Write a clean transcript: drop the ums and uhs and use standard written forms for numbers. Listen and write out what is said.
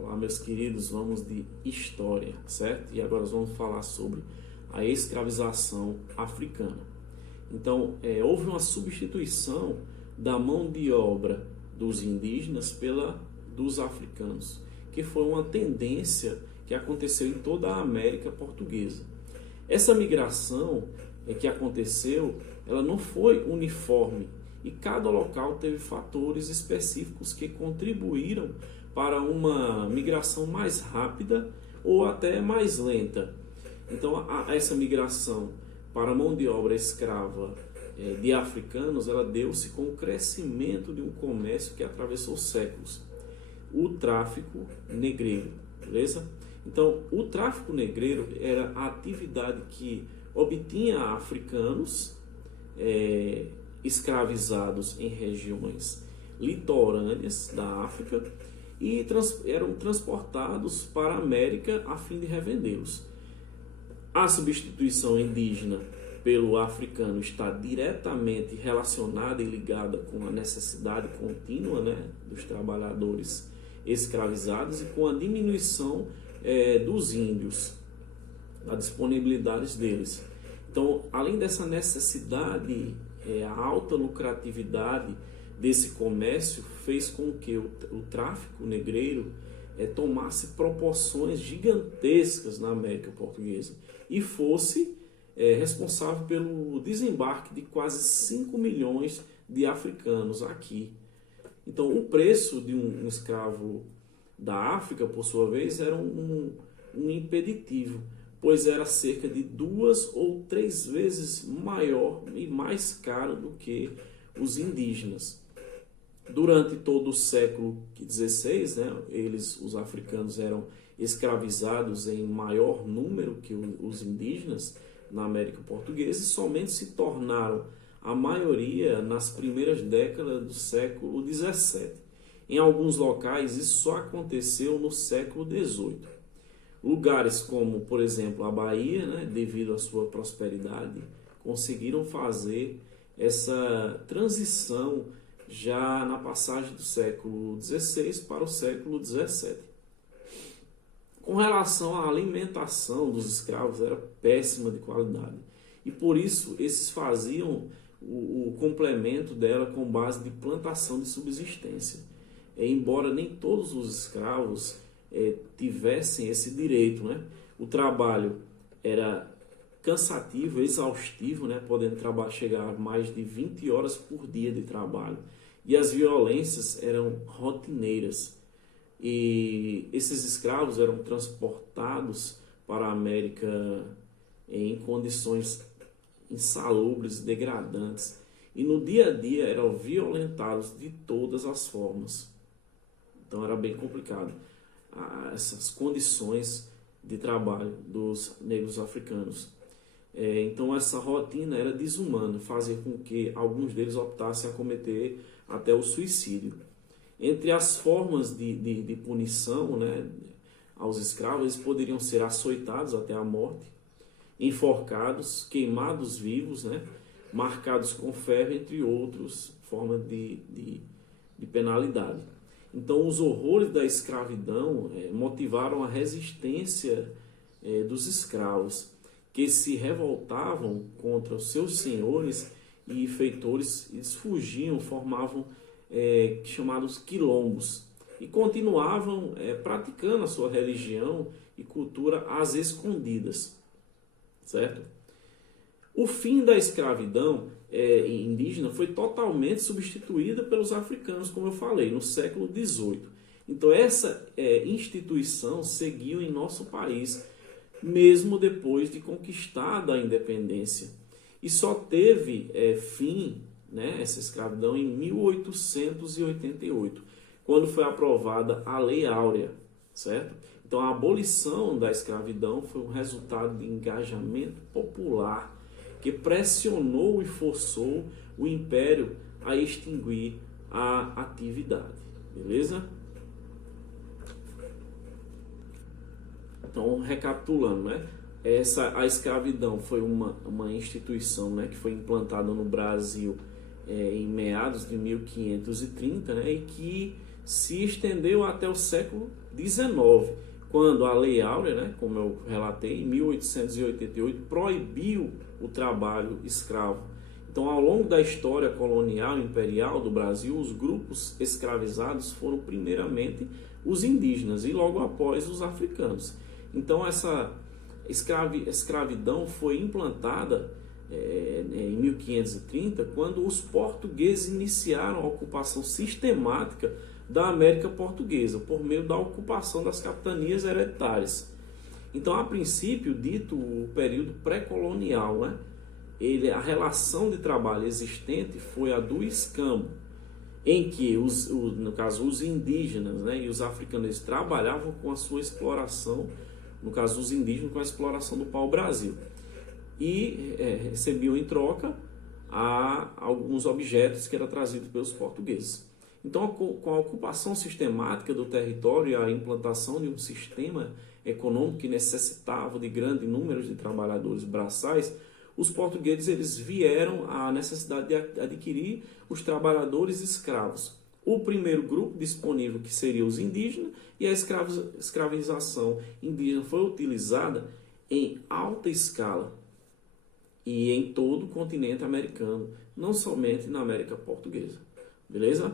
Olá, meus queridos, vamos de história, certo? E agora nós vamos falar sobre a escravização africana. Então, houve uma substituição da mão de obra dos indígenas pela dos africanos, que foi uma tendência que aconteceu em toda a América portuguesa. Essa migração que aconteceu, ela não foi uniforme e cada local teve fatores específicos que contribuíram para uma migração mais rápida ou até mais lenta. Então, essa migração para a mão de obra escrava de africanos, ela deu-se com o crescimento de um comércio que atravessou séculos. O tráfico negreiro, beleza? Então, o tráfico negreiro era a atividade que obtinha africanos escravizados em regiões litorâneas da África e eram transportados para a América a fim de revendê-los. A substituição indígena pelo africano está diretamente relacionada e ligada com a necessidade contínua, dos trabalhadores escravizados e com a diminuição dos índios, a disponibilidade deles. Então, além dessa necessidade, a alta lucratividade desse comércio fez com que o tráfico negreiro tomasse proporções gigantescas na América Portuguesa e fosse responsável pelo desembarque de quase 5 milhões de africanos aqui. Então, o preço de um escravo da África, por sua vez, era um impeditivo, pois era cerca de 2 ou 3 vezes maior e mais caro do que os indígenas. Durante todo o século XVI, os africanos eram escravizados em maior número que os indígenas na América Portuguesa e somente se tornaram a maioria nas primeiras décadas do século XVII. Em alguns locais, isso só aconteceu no século XVIII. Lugares como, por exemplo, a Bahia, devido à sua prosperidade, conseguiram fazer essa transição já na passagem do século XVI para o século XVII. Com relação à alimentação dos escravos, era péssima de qualidade. E por isso, esses faziam o complemento dela com base de plantação de subsistência. Embora nem todos os escravos tivessem esse direito, o trabalho era cansativo, exaustivo, podendo chegar a mais de 20 horas por dia de trabalho. E as violências eram rotineiras. E esses escravos eram transportados para a América em condições insalubres, degradantes. E no dia a dia eram violentados de todas as formas. Então era bem complicado essas condições de trabalho dos negros africanos. Então essa rotina era desumana, fazia com que alguns deles optassem a cometer até o suicídio. Entre as formas de punição aos escravos, eles poderiam ser açoitados até a morte, enforcados, queimados vivos, marcados com ferro, entre outras formas de penalidade. Então os horrores da escravidão motivaram a resistência dos escravos, que se revoltavam contra os seus senhores e feitores. Eles fugiam, formavam chamados quilombos e continuavam praticando a sua religião e cultura às escondidas, certo? O fim da escravidão indígena foi totalmente substituída pelos africanos, como eu falei, no século XVIII. Então essa instituição seguiu em nosso país, mesmo depois de conquistada a independência. E só teve fim, essa escravidão em 1888, quando foi aprovada a Lei Áurea, certo? Então a abolição da escravidão foi um resultado de engajamento popular que pressionou e forçou o Império a extinguir a atividade, beleza? Então, recapitulando, a escravidão foi uma instituição que foi implantada no Brasil em meados de 1530 e que se estendeu até o século XIX, quando a Lei Áurea, né, como eu relatei, em 1888, proibiu o trabalho escravo. Então, ao longo da história colonial e imperial do Brasil, os grupos escravizados foram primeiramente os indígenas e logo após os africanos. Então, essa escravidão foi implantada em 1530, quando os portugueses iniciaram a ocupação sistemática da América Portuguesa, por meio da ocupação das capitanias hereditárias. Então, a princípio, dito o período pré-colonial, né, a relação de trabalho existente foi a do escambo, em que, no caso, os indígenas, né, e os africanos trabalhavam com a sua exploração, no caso, os indígenas com a exploração do pau-brasil, e recebiam em troca alguns objetos que eram trazidos pelos portugueses. Então, com a ocupação sistemática do território e a implantação de um sistema econômico que necessitava de grande número de trabalhadores braçais, os portugueses eles vieram à necessidade de adquirir os trabalhadores escravos. O primeiro grupo disponível, que seria os indígenas, e a escravização indígena foi utilizada em alta escala e em todo o continente americano, não somente na América Portuguesa. Beleza?